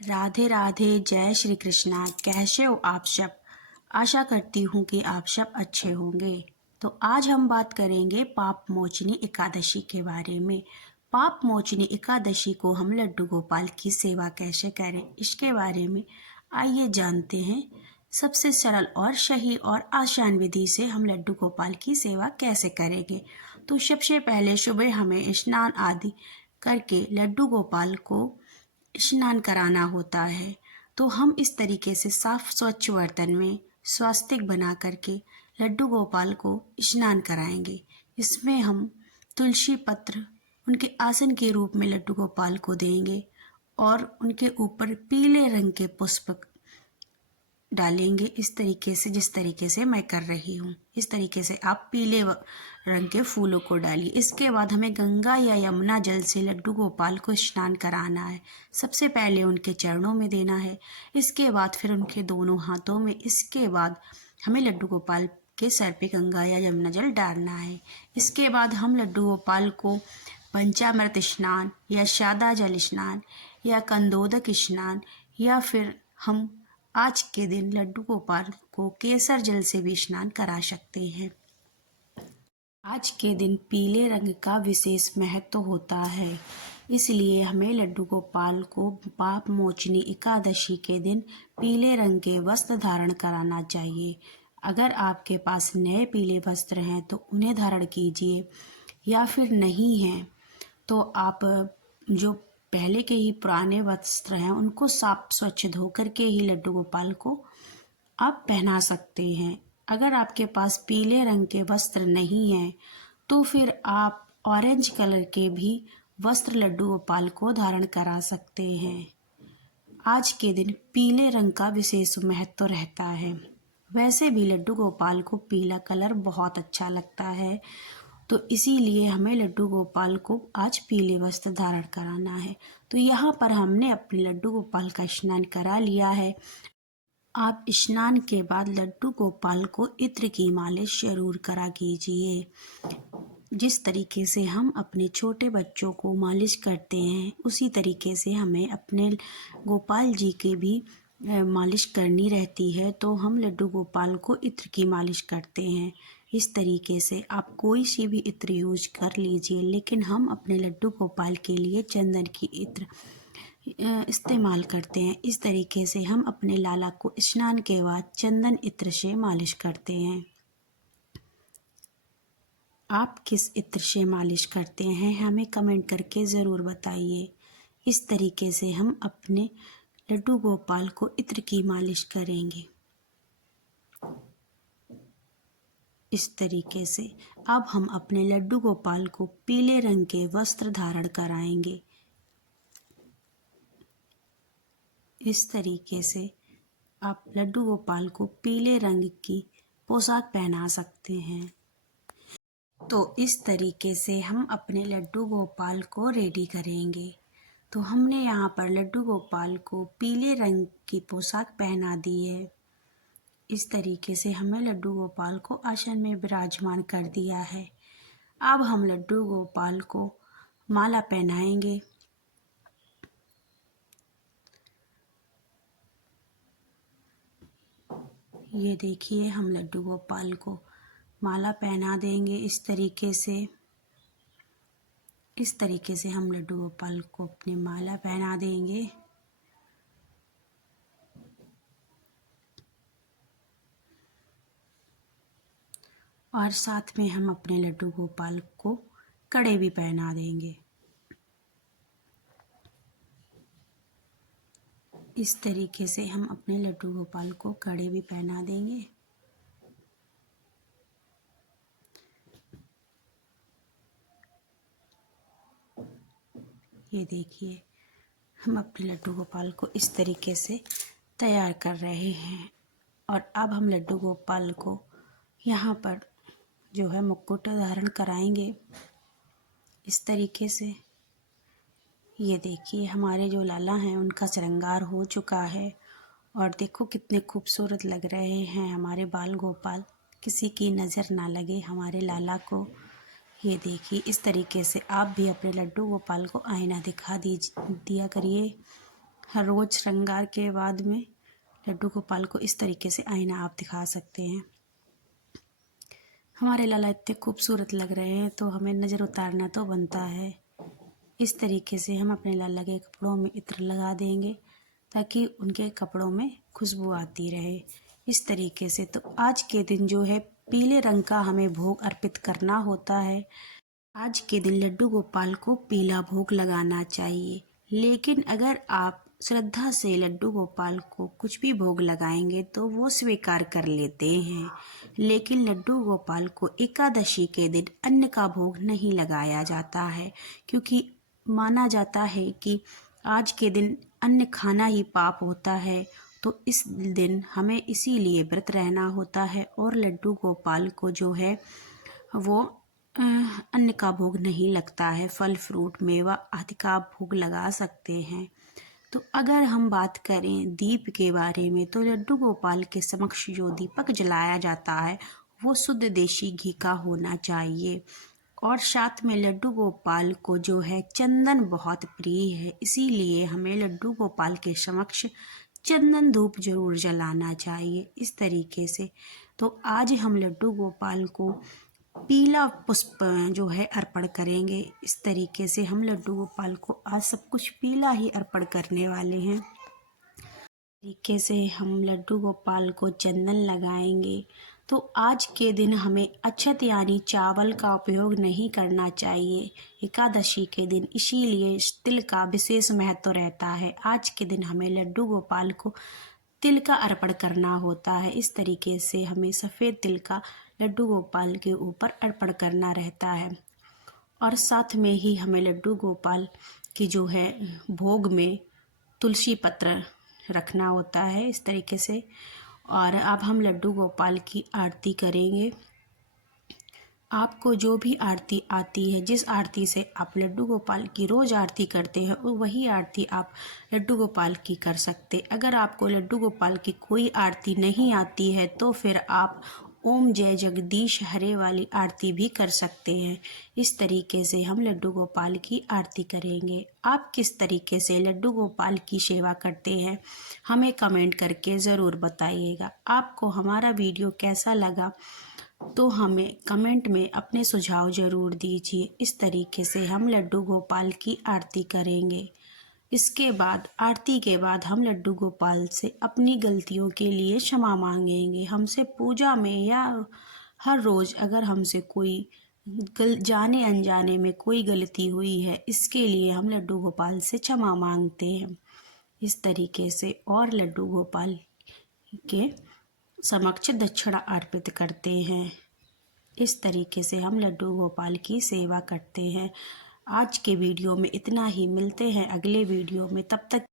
राधे राधे, जय श्री कृष्णा। कैसे हो आप सब? आशा करती हूँ कि आप सब अच्छे होंगे। तो आज हम बात करेंगे पाप मोचनी एकादशी के बारे में। पाप मोचनी एकादशी को हम लड्डू गोपाल की सेवा कैसे करें, इसके बारे में आइए जानते हैं। सबसे सरल और सही और आसान विधि से हम लड्डू गोपाल की सेवा कैसे करेंगे। तो सबसे पहले सुबह हमें स्नान आदि करके लड्डू गोपाल को स्नान कराना होता है। तो हम इस तरीके से साफ स्वच्छ बर्तन में स्वास्तिक बना करके लड्डू गोपाल को स्नान कराएंगे। इसमें हम तुलसी पत्र उनके आसन के रूप में लड्डू गोपाल को देंगे और उनके ऊपर पीले रंग के पुष्प डालेंगे। इस तरीके से, जिस तरीके से मैं कर रही हूँ, इस तरीके से आप पीले रंग के फूलों को डालिए। इसके बाद हमें गंगा या यमुना जल से लड्डू गोपाल को स्नान कराना है। सबसे पहले उनके चरणों में देना है, इसके बाद फिर उनके दोनों हाथों में, इसके बाद हमें लड्डू गोपाल के सर पे गंगा या यमुना जल डालना है। इसके बाद हम लड्डू गोपाल को पंचामृत स्नान या सादा जल स्नान या कंदोदक स्नान या फिर हम आज के दिन लड्डू गोपाल को केसर जल से भी स्नान करा सकते हैं। आज के दिन पीले रंग का विशेष महत्व होता है, इसलिए हमें लड्डू गोपाल को पाप मोचनी एकादशी के दिन पीले रंग के वस्त्र धारण कराना चाहिए। अगर आपके पास नए पीले वस्त्र हैं तो उन्हें धारण कीजिए, या फिर नहीं हैं तो आप जो पहले के ही पुराने वस्त्र हैं उनको साफ स्वच्छ धो करके ही लड्डू गोपाल को आप पहना सकते हैं। अगर आपके पास पीले रंग के वस्त्र नहीं हैं तो फिर आप ऑरेंज कलर के भी वस्त्र लड्डू गोपाल को धारण करा सकते हैं। आज के दिन पीले रंग का विशेष महत्व रहता है। वैसे भी लड्डू गोपाल को पीला कलर बहुत अच्छा लगता है, तो इसीलिए हमें लड्डू गोपाल को आज पीले वस्त्र धारण कराना है। तो यहाँ पर हमने अपने लड्डू गोपाल का स्नान करा लिया है। आप स्नान के बाद लड्डू गोपाल को इत्र की मालिश जरूर करा कीजिए। जिस तरीके से हम अपने छोटे बच्चों को मालिश करते हैं, उसी तरीके से हमें अपने गोपाल जी की भी मालिश करनी रहती है। तो हम लड्डू गोपाल को इत्र की मालिश करते हैं। इस तरीके से आप कोई सी भी इत्र यूज कर लीजिए, लेकिन हम अपने लड्डू गोपाल के लिए चंदन की इत्र इस्तेमाल करते हैं। इस तरीके से हम अपने लाला को स्नान के बाद चंदन इत्र से मालिश करते हैं। आप किस इत्र से मालिश करते हैं हमें कमेंट करके ज़रूर बताइए। इस तरीके से हम अपने लड्डू गोपाल को इत्र की मालिश करेंगे। इस तरीके से अब हम अपने लड्डू गोपाल को पीले रंग के वस्त्र धारण कराएंगे। इस तरीके से आप लड्डू गोपाल को पीले रंग की पोशाक पहना सकते हैं। तो इस तरीके से हम अपने लड्डू गोपाल को रेडी करेंगे। तो हमने यहाँ पर लड्डू गोपाल को पीले रंग की पोशाक पहना दी है। इस तरीके से हमें लड्डू गोपाल को आसन में विराजमान कर दिया है। अब हम लड्डू गोपाल को माला पहनाएंगे। ये देखिए, हम लड्डू गोपाल को माला पहना देंगे। इस तरीके से हम लड्डू गोपाल को अपनी माला पहना देंगे। और साथ में हम अपने लड्डू गोपाल को कड़े भी पहना देंगे। इस तरीके से हम अपने लड्डू गोपाल को कड़े भी पहना देंगे। ये देखिए, हम अपने लड्डू गोपाल को इस तरीके से तैयार कर रहे हैं। और अब हम लड्डू गोपाल को यहाँ पर जो है मुकुट धारण कराएंगे। इस तरीके से ये देखिए, हमारे जो लाला हैं उनका श्रृंगार हो चुका है। और देखो कितने खूबसूरत लग रहे हैं हमारे बाल गोपाल। किसी की नज़र ना लगे हमारे लाला को। ये देखिए, इस तरीके से आप भी अपने लड्डू गोपाल को आईना दिखा दिया करिए। हर रोज़ श्रृंगार के बाद में लड्डू गोपाल को इस तरीके से आईना आप दिखा सकते हैं। हमारे लाला इतने खूबसूरत लग रहे हैं तो हमें नज़र उतारना तो बनता है। इस तरीके से हम अपने लाला के कपड़ों में इत्र लगा देंगे ताकि उनके कपड़ों में खुशबू आती रहे। इस तरीके से तो आज के दिन जो है पीले रंग का हमें भोग अर्पित करना होता है। आज के दिन लड्डू गोपाल को पीला भोग लगाना चाहिए। लेकिन अगर आप श्रद्धा से लड्डू गोपाल को कुछ भी भोग लगाएंगे तो वो स्वीकार कर लेते हैं। लेकिन लड्डू गोपाल को एकादशी के दिन अन्न का भोग नहीं लगाया जाता है, क्योंकि माना जाता है कि आज के दिन अन्न खाना ही पाप होता है। तो इस दिन हमें इसीलिए व्रत रहना होता है और लड्डू गोपाल को जो है वो अन्न का भोग नहीं लगता है। फल फ्रूट मेवा आदि का भोग लगा सकते हैं। तो अगर हम बात करें दीप के बारे में तो लड्डू गोपाल के समक्ष जो दीपक जलाया जाता है वो शुद्ध देशी घी का होना चाहिए। और साथ में लड्डू गोपाल को जो है चंदन बहुत प्रिय है, इसीलिए हमें लड्डू गोपाल के समक्ष चंदन धूप जरूर जलाना चाहिए। इस तरीके से तो आज हम लड्डू गोपाल को पीला पुष्प जो है अर्पण करेंगे। इस तरीके से हम लड्डू गोपाल को आज सब कुछ पीला ही अर्पण करने वाले हैं। तरीके से हम लड्डू गोपाल को चंदन लगाएंगे। तो आज के दिन हमें अक्षत यानी चावल का उपयोग नहीं करना चाहिए एकादशी के दिन, इसीलिए तिल का विशेष महत्व रहता है। आज के दिन हमें लड्डू गोपाल को तिल का अर्पण करना होता है। इस तरीके से हमें सफ़ेद तिल का लड्डू गोपाल के ऊपर अर्पण करना रहता है। और साथ में ही हमें लड्डू गोपाल की जो है भोग में तुलसी पत्र रखना होता है इस तरीके से। और अब हम लड्डू गोपाल की आरती करेंगे। आपको जो भी आरती आती है, जिस आरती से आप लड्डू गोपाल की रोज़ आरती करते हैं वही आरती आप लड्डू गोपाल की कर सकते। अगर आपको लड्डू गोपाल की कोई आरती नहीं आती है तो फिर आप ओम जय जगदीश हरे वाली आरती भी कर सकते हैं। इस तरीके से हम लड्डू गोपाल की आरती करेंगे। आप किस तरीके से लड्डू गोपाल की सेवा करते हैं हमें कमेंट करके ज़रूर बताइएगा। आपको हमारा वीडियो कैसा लगा तो हमें कमेंट में अपने सुझाव ज़रूर दीजिए। इस तरीके से हम लड्डू गोपाल की आरती करेंगे। इसके बाद आरती के बाद हम लड्डू गोपाल से अपनी गलतियों के लिए क्षमा मांगेंगे। हमसे पूजा में या हर रोज़ अगर हमसे कोई जाने अनजाने में कोई गलती हुई है, इसके लिए हम लड्डू गोपाल से क्षमा मांगते हैं। इस तरीके से और लड्डू गोपाल के समक्ष दक्षिणा अर्पित करते हैं। इस तरीके से हम लड्डू गोपाल की सेवा करते हैं। आज के वीडियो में इतना ही। मिलते हैं अगले वीडियो में, तब तक